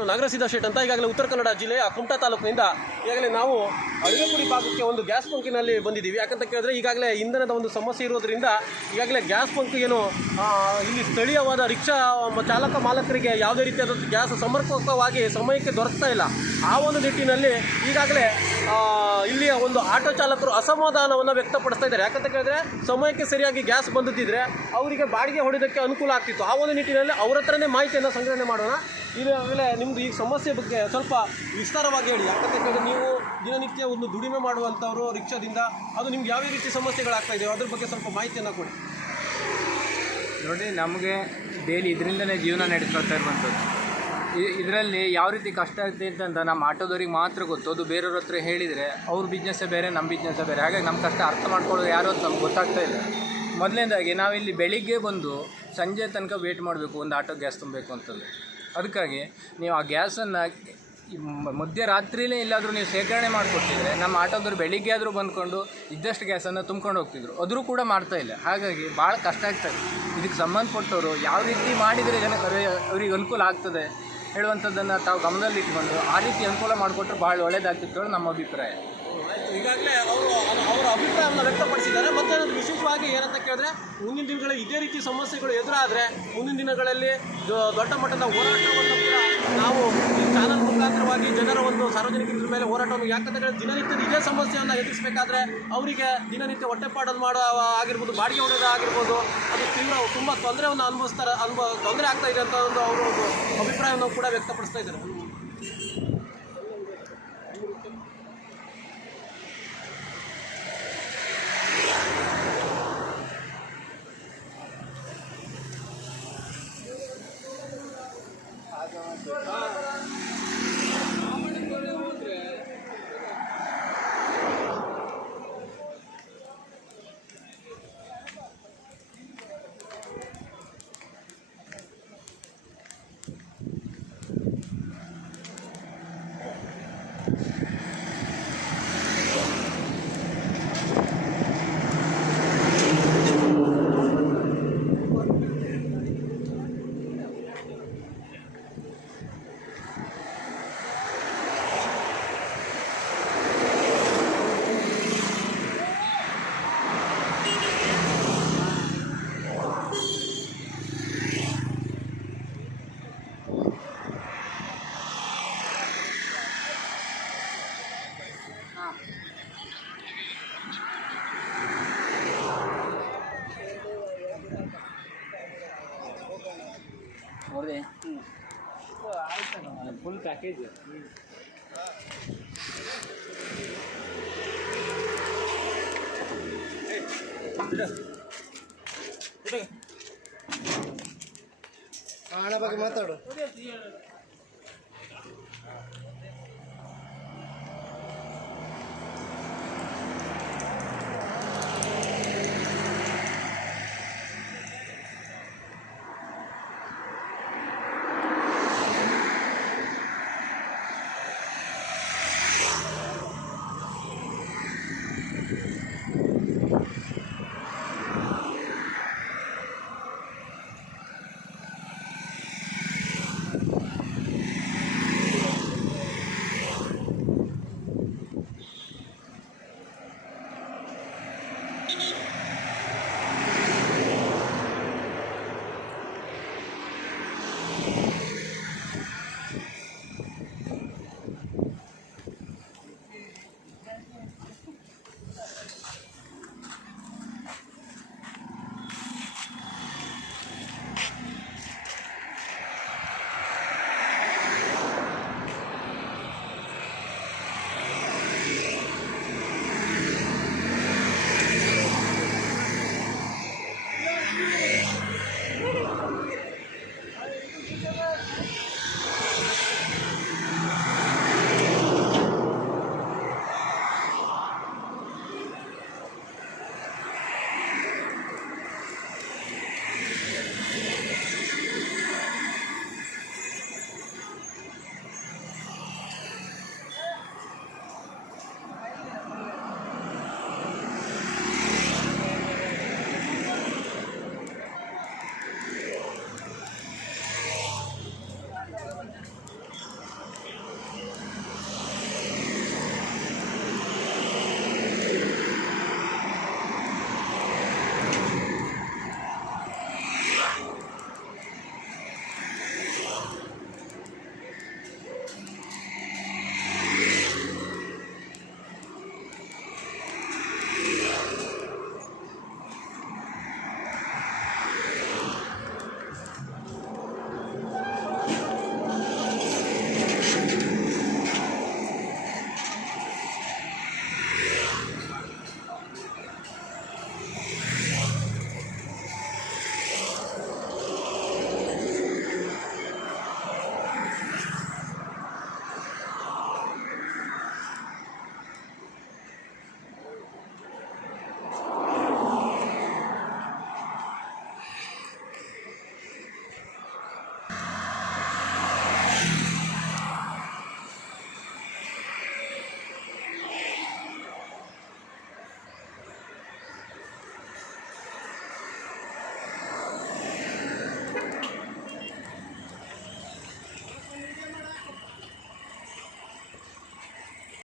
ನಾಗರಸಿದ್ಧ set ಅಂತ ಈಗಾಗಲೇ ಉತ್ತರ ಕನ್ನಡ ಜಿಲ್ಲೆಯ ಕುಮಟಾ ತಾಲೂಕಿನಿಂದ ಈಗಾಗಲೇ ನಾವು ಅಳವೆಕುಡಿ ಭಾಗಕ್ಕೆ ಒಂದು ಗ್ಯಾಸ್ ಬಂಕಿನಲ್ಲಿ ಬಂದಿದ್ದೀವಿ. ಯಾಕಂತ ಕೇಳಿದ್ರೆ ಈಗಾಗಲೇ ಇಂಧನದ ಒಂದು ಸಮಸ್ಯೆ ಇರೋದ್ರಿಂದ ಈಗಾಗಲೇ ಗ್ಯಾಸ್ ಬಂಕ್ ಏನು ಇಲ್ಲಿ ಸ್ಥಳೀಯವಾದ ರಿಕ್ಷಾ ಚಾಲಕ ಮಾಲಕರಿಗೆ ಯಾವುದೇ ರೀತಿಯಾದ ಗ್ಯಾಸ್ ಸಮರ್ಪಕವಾಗಿ ಸಮಯಕ್ಕೆ ದೊರಕ್ತಾ ಇಲ್ಲ. ಆ ಒಂದು ನಿಟ್ಟಿನಲ್ಲಿ ಈಗಾಗಲೇ ಇಲ್ಲಿಯ ಒಂದು ಆಟೋ ಚಾಲಕರು ಅಸಮಾಧಾನವನ್ನು ವ್ಯಕ್ತಪಡಿಸ್ತಾ ಇದ್ದಾರೆ. ಯಾಕಂತ ಕೇಳಿದ್ರೆ ಸಮಯಕ್ಕೆ ಸರಿಯಾಗಿ ಗ್ಯಾಸ್ ಬಂದಿದ್ದರೆ ಅವರಿಗೆ ಬಾಡಿಗೆ ಹೊಡೆಯೋದಕ್ಕೆ ಅನುಕೂಲ ಆಗ್ತಿತ್ತು. ಆ ಒಂದು ನಿಟ್ಟಿನಲ್ಲಿ ಅವ್ರ ಹತ್ರನೇ ಮಾಹಿತಿಯನ್ನು ಸಂಗ್ರಹಣೆ ಮಾಡೋಣ. ಈಗಾಗಲೇ ನಿಮ್ಮದು ಈ ಸಮಸ್ಯೆ ಬಗ್ಗೆ ಸ್ವಲ್ಪ ವಿಸ್ತಾರವಾಗಿ ಹೇಳಿ. ಯಾಕಂತ ಕೇಳಿದ್ರೆ ನೀವು ದಿನನಿತ್ಯ ಒಂದು ದುಡಿಮೆ ಮಾಡುವಂಥವ್ರು ರಿಕ್ಷಾದಿಂದ, ಅದು ನಿಮ್ಗೆ ಯಾವ ರೀತಿ ಸಮಸ್ಯೆಗಳಾಗ್ತಾ ಇದೆಯೋ ಅದ್ರ ಬಗ್ಗೆ ಸ್ವಲ್ಪ ಮಾಹಿತಿಯನ್ನು ಕೊಡಿ. ನೋಡಿ, ನಮಗೆ ಡೈಲಿ ಇದರಿಂದನೇ ಜೀವನ ನಡೆಸ್ಕೊಳ್ತಾ ಇರುವಂಥದ್ದು. ಇದರಲ್ಲಿ ಯಾವ ರೀತಿ ಕಷ್ಟ ಆಗ್ತದೆ ಅಂತ ನಮ್ಮ ಆಟೋದವ್ರಿಗೆ ಮಾತ್ರ ಗೊತ್ತು. ಅದು ಬೇರೆಯವ್ರ ಹತ್ರ ಹೇಳಿದರೆ ಅವ್ರ ಬಿಸ್ನೆಸ್ಸೇ ಬೇರೆ, ನಮ್ಮ ಬಿಸ್ನೆಸ್ಸೇ ಬೇರೆ. ಹಾಗಾಗಿ ನಮ್ಮ ಕಷ್ಟ ಅರ್ಥ ಮಾಡ್ಕೊಳ್ಳೋದು ಯಾರು ಅಂತ ನಮ್ಗೆ ಗೊತ್ತಾಗ್ತಾ ಇಲ್ಲ. ಮೊದಲನೇದಾಗಿ ನಾವಿಲ್ಲಿ ಬೆಳಿಗ್ಗೆ ಬಂದು ಸಂಜೆ ತನಕ ವೇಟ್ ಮಾಡಬೇಕು ಒಂದು ಆಟೋ ಗ್ಯಾಸ್ ತುಂಬಬೇಕು ಅಂತಂದರೆ. ಅದಕ್ಕಾಗಿ ನೀವು ಆ ಗ್ಯಾಸನ್ನು ಮಧ್ಯರಾತ್ರಿಲೇ ಇಲ್ಲಾದರೂ ನೀವು ಶೇಖರಣೆ ಮಾಡಿಕೊಟ್ಟಿದ್ರೆ ನಮ್ಮ ಆಟೋದವ್ರು ಬೆಳಿಗ್ಗೆ ಆದರೂ ಬಂದ್ಕೊಂಡು ಇದ್ದಷ್ಟು ಗ್ಯಾಸನ್ನು ತುಂಬ್ಕೊಂಡು ಹೋಗ್ತಿದ್ರು. ಅದರೂ ಕೂಡ ಮಾಡ್ತಾಯಿಲ್ಲ. ಹಾಗಾಗಿ ಭಾಳ ಕಷ್ಟ ಆಗ್ತದೆ. ಇದಕ್ಕೆ ಸಂಬಂಧಪಟ್ಟವರು ಯಾವ ರೀತಿ ಮಾಡಿದರೆ ಅವ್ರಿಗೆ ಅನುಕೂಲ ಆಗ್ತದೆ ಹೇಳುವಂಥದ್ದನ್ನು ತಾವು ಗಮನದಲ್ಲಿ ಇಟ್ಕೊಂಡು ಆ ರೀತಿ ಅನುಕೂಲ ಮಾಡಿಕೊಟ್ರೆ ಭಾಳ ಒಳ್ಳೆಯದಾಗ್ತಿತ್ತು ನಮ್ಮ ಅಭಿಪ್ರಾಯ. ಈಗಾಗಲೇ ಅವರ ಅಭಿಪ್ರಾಯವನ್ನು ವ್ಯಕ್ತಪಡಿಸಿದ್ದಾರೆ. ಮತ್ತು ವಿಶೇಷವಾಗಿ ಏನಂತ ಕೇಳಿದ್ರೆ, ಮುಂದಿನ ದಿನಗಳಲ್ಲಿ ಇದೇ ರೀತಿ ಸಮಸ್ಯೆಗಳು ಎದುರಾದರೆ ಮುಂದಿನ ದಿನಗಳಲ್ಲಿ ದೊಡ್ಡ ಮಟ್ಟದ ಹೋರಾಟವನ್ನು ಕೂಡ ನಾವು ಈ ಚಾನಲ್ ಮುಖಾಂತರವಾಗಿ ಜನರ ಒಂದು ಸಾರ್ವಜನಿಕರ ಮೇಲೆ ಹೋರಾಟವನ್ನು, ಯಾಕಂತ ಹೇಳಿದ್ರೆ ದಿನನಿತ್ಯದ ಇದೇ ಸಮಸ್ಯೆಯನ್ನು ಎದುರಿಸಬೇಕಾದ್ರೆ ಅವರಿಗೆ ದಿನನಿತ್ಯ ಹೊಟ್ಟೆಪಾಡನ್ನು ಮಾಡೋ ಆಗಿರ್ಬೋದು, ಬಾಡಿಗೆ ಹೊಡೆಯೋದು ಆಗಿರ್ಬೋದು, ಅದು ತುಂಬ ತೊಂದರೆಯನ್ನು ತೊಂದರೆ ಆಗ್ತಾ ಇದೆ ಅಂತ ಒಂದು ಅವರು ಒಂದು ಅಭಿಪ್ರಾಯವನ್ನು ಕೂಡ ವ್ಯಕ್ತಪಡಿಸ್ತಾ ಇದ್ದಾರೆ. ನೋಡಿದೆ ಫುಲ್ ಪ್ಯಾಕೇಜ್. ಹಣ ಬಗ್ಗೆ ಮಾತಾಡು.